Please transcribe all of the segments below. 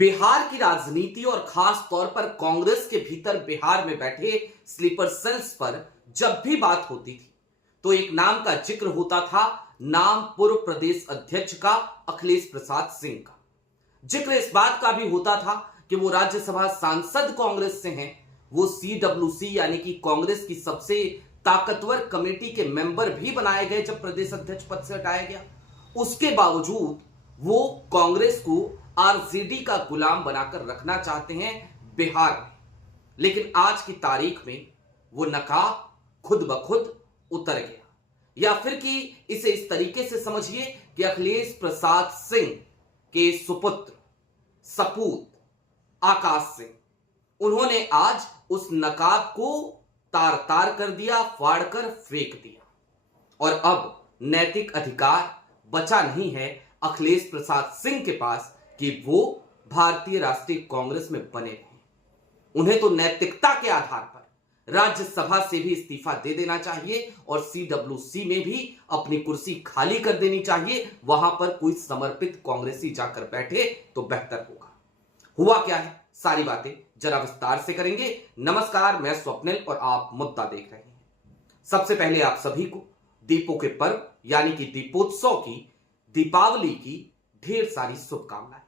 बिहार की राजनीति और खास तौर पर कांग्रेस के भीतर बिहार में बैठे स्लीपर सेल्स पर जब भी बात होती थी तो एक नाम का जिक्र होता था। नाम पूर्व प्रदेश अध्यक्ष का अखिलेश प्रसाद सिंह का जिक्र इस बात का भी होता था कि वो राज्यसभा सांसद कांग्रेस से हैं। वो सीडब्ल्यूसी यानी कि कांग्रेस की सबसे ताकतवर कमेटी के मेंबर भी बनाए गए जब प्रदेश अध्यक्ष पद से हटाया गया। उसके बावजूद वो कांग्रेस को आरजेडी का गुलाम बनाकर रखना चाहते हैं बिहार में। लेकिन आज की तारीख में वो नकाब खुद ब खुद उतर गया, या फिर कि इसे इस तरीके से समझिए कि अखिलेश प्रसाद सिंह के सुपुत्र सपूत आकाश सिंह, उन्होंने आज उस नकाब को तार तार कर दिया, फाड़कर फेंक दिया। और अब नैतिक अधिकार बचा नहीं है अखिलेश प्रसाद सिंह के पास कि वो भारतीय राष्ट्रीय कांग्रेस में बने रहें। उन्हें तो नैतिकता के आधार पर राज्यसभा से भी इस्तीफा दे देना चाहिए और सीडब्ल्यूसी में भी अपनी कुर्सी खाली कर देनी चाहिए। वहां पर कोई समर्पित कांग्रेसी जाकर बैठे तो बेहतर होगा। हुआ क्या है, सारी बातें जरा विस्तार से करेंगे। नमस्कार, मैं स्वप्निल और आप मुद्दा देख रहे हैं। सबसे पहले आप सभी को दीपों के पर्व यानी कि दीपोत्सव की, दीपावली की ढेर सारी शुभकामनाएं।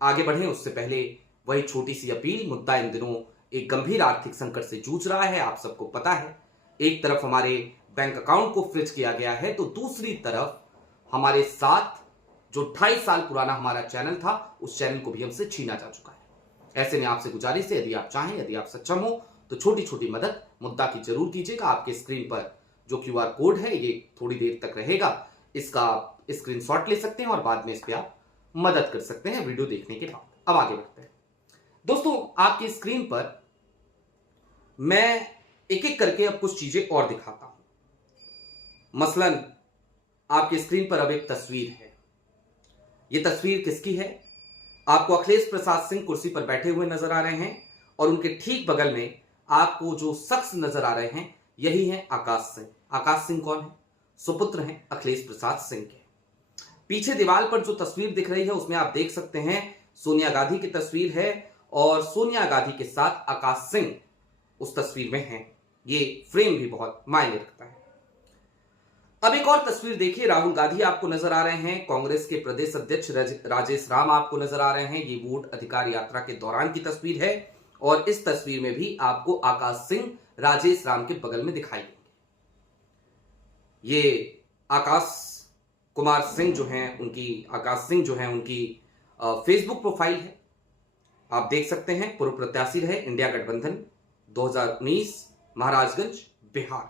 आगे बढ़े उससे पहले वही छोटी सी अपील। मुद्दा इन दिनों एक गंभीर आर्थिक संकट से जूझ रहा है, आप सबको पता है। एक तरफ हमारे बैंक अकाउंट को फ्रीज किया गया है तो दूसरी तरफ हमारे साथ जो 2.5 साल पुराना हमारा चैनल था उस चैनल को भी हमसे छीना जा चुका है। ऐसे में आपसे गुजारिश है, यदि आप चाहें, यदि आप सक्षम हो तो छोटी छोटी मदद मुद्दा की जरूर कीजिएगा। आपके स्क्रीन पर जो क्यूआर कोड है ये थोड़ी देर तक रहेगा, इसका स्क्रीनशॉट ले सकते हैं और बाद में इस पर आप मदद कर सकते हैं वीडियो देखने के बाद। अब आगे बढ़ते हैं दोस्तों। आपकी स्क्रीन पर मैं एक एक करके अब कुछ चीजें और दिखाता हूं। मसलन आपकी स्क्रीन पर अब एक तस्वीर है। यह तस्वीर किसकी है? आपको अखिलेश प्रसाद सिंह कुर्सी पर बैठे हुए नजर आ रहे हैं और उनके ठीक बगल में आपको जो शख्स नजर आ रहे हैं यही है आकाश सिंह। आकाश सिंह कौन है? सुपुत्र हैं अखिलेश प्रसाद सिंह के। पीछे दीवार पर जो तस्वीर दिख रही है उसमें आप देख सकते हैं सोनिया गांधी की तस्वीर है और सोनिया गांधी के साथ आकाश सिंह उस तस्वीर में हैं। ये फ्रेम भी बहुत मायने रखता है। अब एक और तस्वीर देखिए, राहुल गांधी आपको नजर आ रहे हैं, कांग्रेस के प्रदेश अध्यक्ष राजेश राम आपको नजर आ रहे हैं। ये वोट अधिकार यात्रा के दौरान की तस्वीर है और इस तस्वीर में भी आपको आकाश सिंह राजेश राम के बगल में दिखाई देंगे। ये आकाश सिंह जो हैं उनकी फेसबुक प्रोफाइल है। आप देख सकते हैं पूर्व प्रत्याशी रहे इंडिया गठबंधन 2019 महाराजगंज बिहार।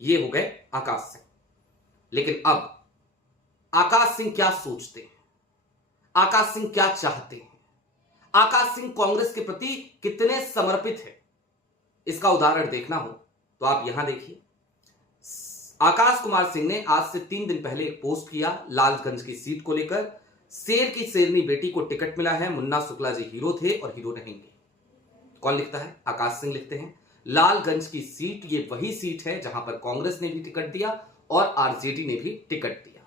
ये हो गए आकाश सिंह। लेकिन अब आकाश सिंह क्या सोचते हैं, आकाश सिंह क्या चाहते हैं, आकाश सिंह कांग्रेस के प्रति कितने समर्पित है, इसका उदाहरण देखना हो तो आप यहां देखिए। आकाश कुमार सिंह ने आज से 3 दिन पहले एक पोस्ट किया लालगंज की सीट को लेकर। शेर की शेरनी बेटी को टिकट मिला है, मुन्ना शुक्ला जी हीरो थे और हीरो रहेंगे। कौन लिखता है? आकाश सिंह लिखते हैं। लालगंज की सीट ये वही सीट है जहां पर कांग्रेस ने भी टिकट दिया और आरजेडी ने भी टिकट दिया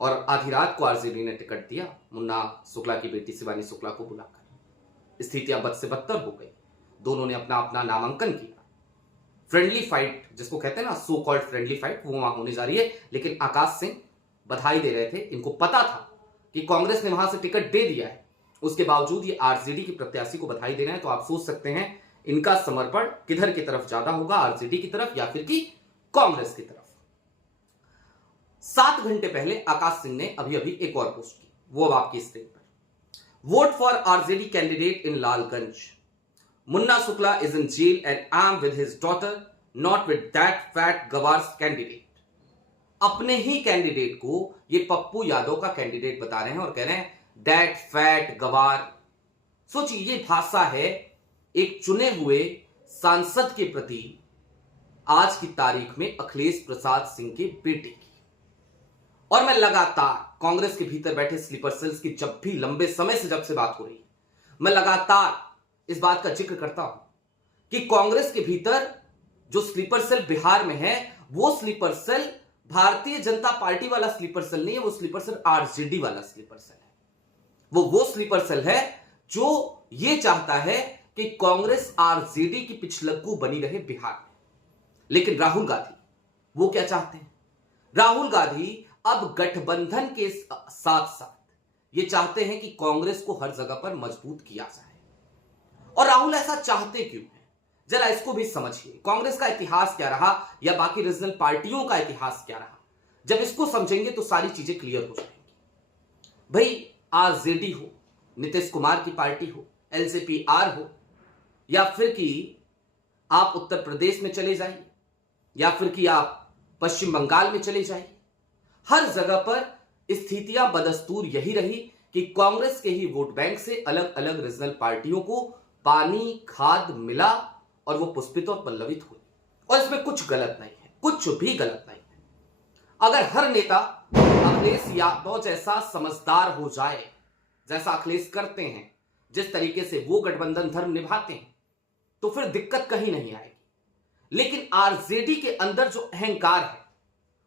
और आधी रात को आरजेडी ने टिकट दिया मुन्ना शुक्ला की बेटी शिवानी शुक्ला को बुलाकर। स्थितियां बद से बदतर हो गई। दोनों ने अपना अपना नामांकन किया। फ्रेंडली फाइट जिसको कहते हैं ना, सो कॉल्ड फ्रेंडली फाइट, वो वहां होने जा रही है। लेकिन आकाश सिंह बधाई दे रहे थे। इनको पता था कि कांग्रेस ने वहां से टिकट दे दिया है, उसके बावजूद ये आरजेडी की प्रत्याशी को बधाई दे रहे हैं। तो आप सोच सकते हैं इनका समर्पण किधर की तरफ ज्यादा होगा, आरजेडी की तरफ या फिर कि कांग्रेस की तरफ। 7 घंटे पहले आकाश सिंह ने अभी अभी एक और पोस्ट की, वो अब आपकी स्क्रीन पर। Vote for RJD candidate in Lalganj. Munna Shukla is in jail and I'm with his daughter, not with that fat गवार्स कैंडिडेट। अपने ही कैंडिडेट को ये पप्पू यादव का कैंडिडेट बता रहे हैं और कह रहे हैं दैट फैट गवार। सोचिए, ये भाषा है एक चुने हुए सांसद के प्रति आज की तारीख में अखिलेश प्रसाद सिंह के बेटे की। और मैं लगातार कांग्रेस के भीतर बैठे स्लीपर सेल्स की जब भी लंबे समय से जब से बात हो रही है, मैं लगातार इस बात का जिक्र करता हूं कि कांग्रेस के भीतर जो स्लीपर सेल बिहार में है वो sleeper cell Bharatiya Janata party वाला स्लीपर सेल नहीं है, वो स्लीपर सेल आरजेडी वाला स्लीपर सेल है। वो स्लीपर सेल है जो ये चाहता है कि कांग्रेस आरजेडी की पिछलग्गू बनी रहे बिहार में। लेकिन राहुल गांधी वो क्या चाहते हैं? राहुल गांधी अब गठबंधन के साथ साथ ये चाहते हैं कि कांग्रेस को हर जगह पर मजबूत किया जाए। और राहुल ऐसा चाहते क्यों हैं, जरा इसको भी समझिए। कांग्रेस का इतिहास क्या रहा या बाकी रीजनल पार्टियों का इतिहास क्या रहा, जब इसको समझेंगे तो सारी चीजें क्लियर हो जाएंगी। भाई आरजेडी हो, नीतीश कुमार की पार्टी हो, एलजेपीआर हो, या फिर कि आप उत्तर प्रदेश में चले जाइए, या फिर कि आप पश्चिम बंगाल में चले जाइए, हर जगह पर स्थितियां बदस्तूर यही रही कि कांग्रेस के ही वोट बैंक से अलग अलग रीजनल पार्टियों को पानी खाद मिला और वो पुष्पित और पल्लवित हुई। और इसमें कुछ गलत नहीं है, कुछ भी गलत नहीं है। अगर हर नेता अखिलेश यादव जैसा समझदार हो जाए, जैसा अखिलेश करते हैं, जिस तरीके से वो गठबंधन धर्म निभाते हैं, तो फिर दिक्कत कहीं नहीं आएगी। लेकिन आरजेडी के अंदर जो अहंकार है,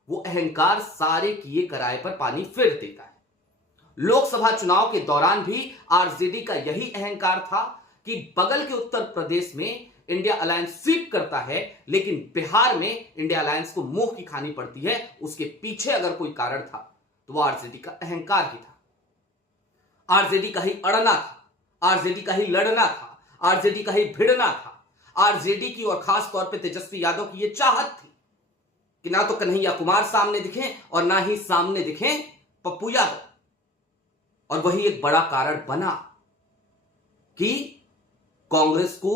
वो अहंकार सारे किए कराए पर पानी फेर देता है। लोकसभा चुनाव के दौरान भी आरजेडी का यही अहंकार था कि बगल के उत्तर प्रदेश में इंडिया अलायंस स्वीप करता है, लेकिन बिहार में इंडिया अलायंस को मुंह की खानी पड़ती है। उसके पीछे अगर कोई कारण था तो वो आरजेडी का अहंकार ही था, आरजेडी का ही अड़ना था, आरजेडी का ही लड़ना था, आरजेडी का ही भिड़ना था। आरजेडी की और खास तौर पे तेजस्वी यादव की यह चाहत थी कि ना तो कन्हैया कुमार सामने दिखे और ना ही सामने दिखे पप्पू यादव। और वही एक बड़ा कारण बना कि कांग्रेस को,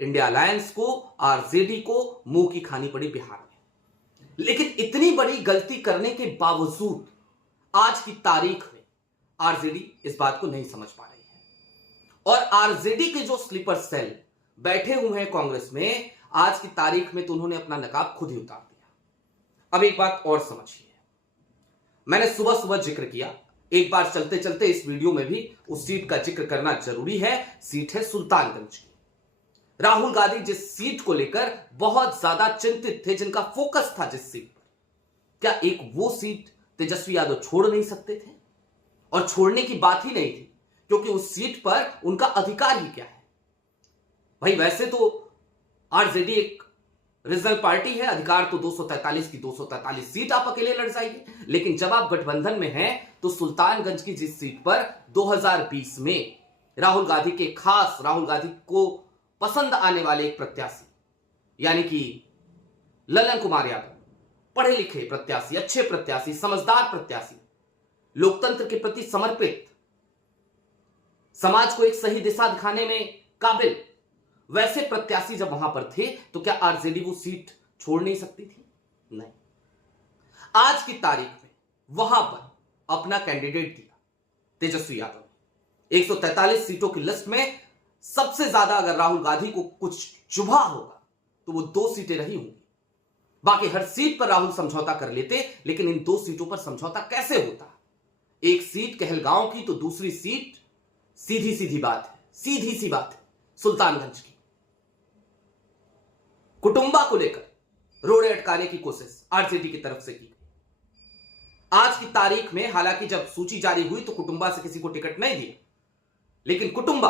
इंडिया अलायंस को, आरजेडी को मुंह की खानी पड़ी बिहार में। लेकिन इतनी बड़ी गलती करने के बावजूद आज की तारीख में आरजेडी इस बात को नहीं समझ पा रही है। और आरजेडी के जो स्लीपर सेल बैठे हुए हैं कांग्रेस में, आज की तारीख में तो उन्होंने अपना नकाब खुद ही उतार दिया। अब एक बात और समझिए, मैंने सुबह सुबह जिक्र किया, एक बार चलते चलते इस वीडियो में भी उस सीट का जिक्र करना जरूरी है। सीट है सुल्तानगंज की। राहुल गांधी जिस सीट को लेकर बहुत ज्यादा चिंतित थे, जिनका फोकस था जिस सीट पर, क्या एक वो सीट तेजस्वी यादव छोड़ नहीं सकते थे? और छोड़ने की बात ही नहीं थी, क्योंकि उस सीट पर उनका अधिकार ही क्या है। भाई वैसे तो आरजेडी एक रीजनल पार्टी है, अधिकार तो 243 की 243 सीट आप अकेले लड़ जाएंगे। लेकिन जब आप गठबंधन में हैं तो सुल्तानगंज की जिस सीट पर 2020 में राहुल गांधी के खास, राहुल गांधी को पसंद आने वाले एक प्रत्याशी यानी कि ललन कुमार यादव, पढ़े लिखे प्रत्याशी, अच्छे प्रत्याशी, समझदार प्रत्याशी, लोकतंत्र के प्रति समर्पित, समाज को एक सही दिशा दिखाने में काबिल, वैसे प्रत्याशी जब वहां पर थे तो क्या आरजेडी वो सीट छोड़ नहीं सकती थी? नहीं। आज की तारीख में वहां पर अपना कैंडिडेट दिया तेजस्वी यादव ने। 143 सीटों की लिस्ट में सबसे ज्यादा अगर राहुल गांधी को कुछ चुभा होगा तो वो 2 सीटें रही होंगी। बाकी हर सीट पर राहुल समझौता कर लेते, लेकिन इन 2 सीटों पर समझौता कैसे होता? एक सीट कहलगांव की तो दूसरी सीट सीधी सीधी बात है, सीधी सी बात है, सुल्तानगंज की। कुटुंबा को लेकर रोड़े अटकाने की कोशिश आरजेडी की तरफ से की गई। आज की तारीख में हालांकि जब सूची जारी हुई तो कुटुंबा से किसी को टिकट नहीं दिया, लेकिन कुटुंबा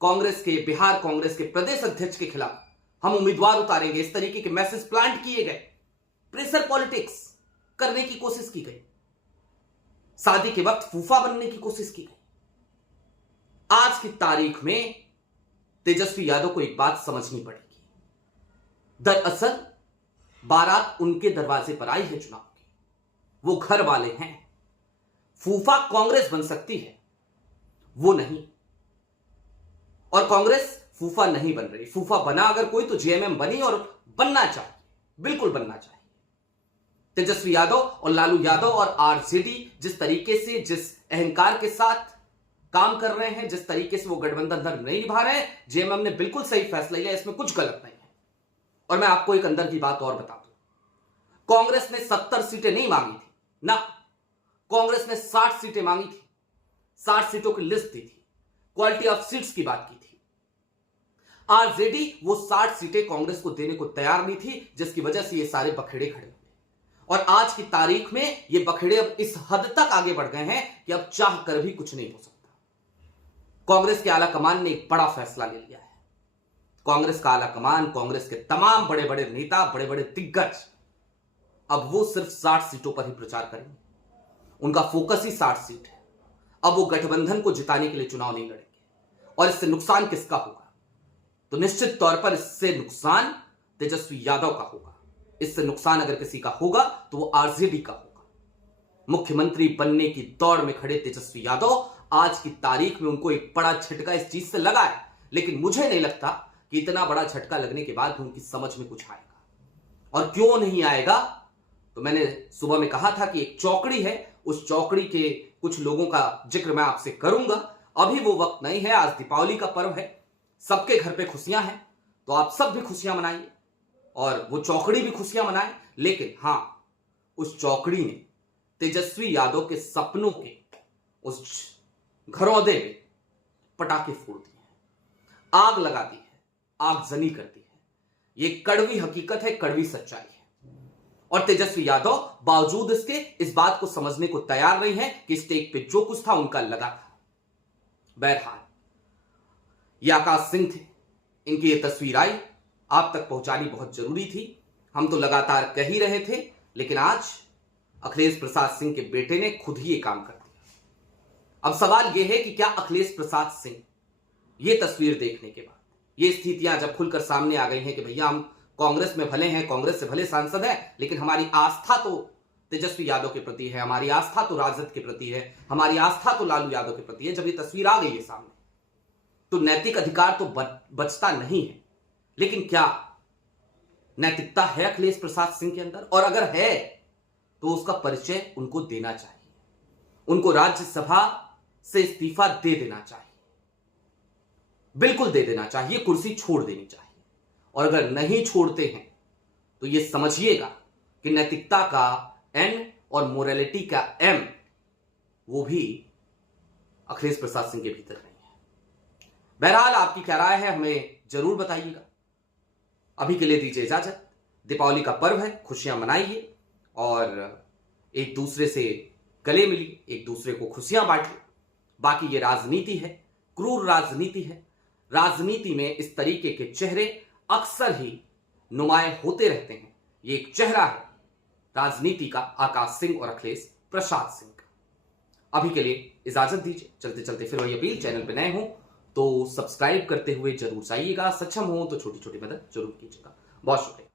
कांग्रेस के, बिहार कांग्रेस के प्रदेश अध्यक्ष के खिलाफ हम उम्मीदवार उतारेंगे, इस तरीके के मैसेज प्लांट किए गए, प्रेशर पॉलिटिक्स करने की कोशिश की गई, शादी के वक्त फूफा बनने की कोशिश की गई। आज की तारीख में तेजस्वी यादव को एक बात समझनी पड़ेगी, दरअसल बारात उनके दरवाजे पर आई है चुनाव की, वो घर वाले हैं। फूफा कांग्रेस बन सकती है, वो नहीं। और कांग्रेस फूफा नहीं बन रही। फूफा बना अगर कोई तो जेएमएम बनी, और बनना चाहिए, बिल्कुल बनना चाहिए। तेजस्वी यादव और लालू यादव और आरजेडी जिस तरीके से, जिस अहंकार के साथ काम कर रहे हैं, जिस तरीके से वो गठबंधन धर्म नहीं निभा रहे हैं, जेएमएम ने बिल्कुल सही फैसला लिया, इसमें कुछ गलत नहीं है। और मैं आपको एक अंदर की बात और बता दूं, कांग्रेस ने 70 सीटें नहीं मांगी थी ना, कांग्रेस ने 60 सीटें मांगी थी, 60 सीटों की लिस्ट दी थी, क्वालिटी ऑफ सीट्स की बात की थी। आरजेडी वो 60 सीटें कांग्रेस को देने को तैयार नहीं थी, जिसकी वजह से ये सारे बखेड़े खड़े हुए। और आज की तारीख में ये बखेड़े अब इस हद तक आगे बढ़ गए हैं कि अब चाह कर भी कुछ नहीं हो सकता। कांग्रेस के आला कमान ने एक बड़ा फैसला ले लिया है। कांग्रेस का आला कमान, कांग्रेस के तमाम बड़े बड़े नेता, बड़े बड़े दिग्गज अब वो सिर्फ 60 सीटों पर ही प्रचार करेंगे। उनका फोकस ही 60 सीट है। अब वो गठबंधन को जिताने के लिए चुनाव नहीं लड़ेंगे। और इससे नुकसान किसका होगा? तो निश्चित तौर पर इससे नुकसान तेजस्वी यादव का होगा। इससे नुकसान अगर किसी का होगा तो वो आरजेडी का होगा। मुख्यमंत्री बनने की दौड़ में खड़े तेजस्वी यादव, आज की तारीख में उनको एक बड़ा झटका इस चीज से लगा है, लेकिन मुझे नहीं लगता कि इतना बड़ा झटका लगने के बाद भी उनकी समझ में कुछ आएगा। और क्यों नहीं आएगा? तो मैंने सुबह में कहा था कि एक चौकड़ी है, उस चौकड़ी के कुछ लोगों का जिक्र मैं आपसे करूंगा। अभी वो वक्त नहीं है। आज दीपावली का पर्व है, सबके घर पे खुशियां हैं, तो आप सब भी खुशियां मनाइए और वो चौकड़ी भी खुशियां मनाए। लेकिन हां, उस चौकड़ी ने तेजस्वी यादव के सपनों के उस घरौंदे में पटाखे फोड़ दिए हैं, आग लगा दी है, आगजनी कर दी है। ये कड़वी हकीकत है, कड़वी सच्चाई है। और तेजस्वी यादव बावजूद इसके इस बात को समझने को तैयार नहीं है कि स्टेज पे जो कुछ था उनका लगा था। बहरहाल ये आकाश सिंह थे, इनकी ये तस्वीर आई, आप तक पहुंचानी बहुत जरूरी थी। हम तो लगातार कह ही रहे थे, लेकिन आज अखिलेश प्रसाद सिंह के बेटे ने खुद ही ये काम कर दिया। अब सवाल यह है कि क्या अखिलेश प्रसाद सिंह ये तस्वीर देखने के बाद, ये स्थितियां जब खुलकर सामने आ गई हैं कि भैया हम कांग्रेस में भले हैं, कांग्रेस से भले सांसद हैं, लेकिन हमारी आस्था तो तेजस्वी यादव के प्रति है, हमारी आस्था तो राजद के प्रति है, हमारी आस्था तो लालू यादव के प्रति है। जब ये तस्वीर आ गई है सामने, तो नैतिक अधिकार तो बचता नहीं है। लेकिन क्या नैतिकता है अखिलेश प्रसाद सिंह के अंदर? और अगर है तो उसका परिचय उनको देना चाहिए। उनको राज्यसभा से इस्तीफा दे देना चाहिए, बिल्कुल दे देना चाहिए, कुर्सी छोड़ देनी चाहिए। और अगर नहीं छोड़ते हैं तो यह समझिएगा कि नैतिकता का एन और मोरालिटी का एम वो भी अखिलेश प्रसाद सिंह के भीतर नहीं है। बहरहाल आपकी क्या राय है हमें जरूर बताइएगा। अभी के लिए दीजिए इजाजत। दीपावली का पर्व है, खुशियां मनाइए और एक दूसरे से गले मिलिए, एक दूसरे को खुशियां बांटिए। बाकी ये राजनीति है, क्रूर राजनीति है। राजनीति में इस तरीके के चेहरे अक्सर ही नुमाए होते रहते हैं। ये एक चेहरा है राजनीति का, आकाश सिंह और अखिलेश प्रसाद सिंह का। अभी के लिए इजाजत दीजिए। चलते चलते फिर वही अपील, चैनल पे नए हो तो सब्सक्राइब करते हुए जरूर जाइएगा, सक्षम हो तो छोटी छोटी मदद जरूर कीजिएगा। बहुत शुक्रिया।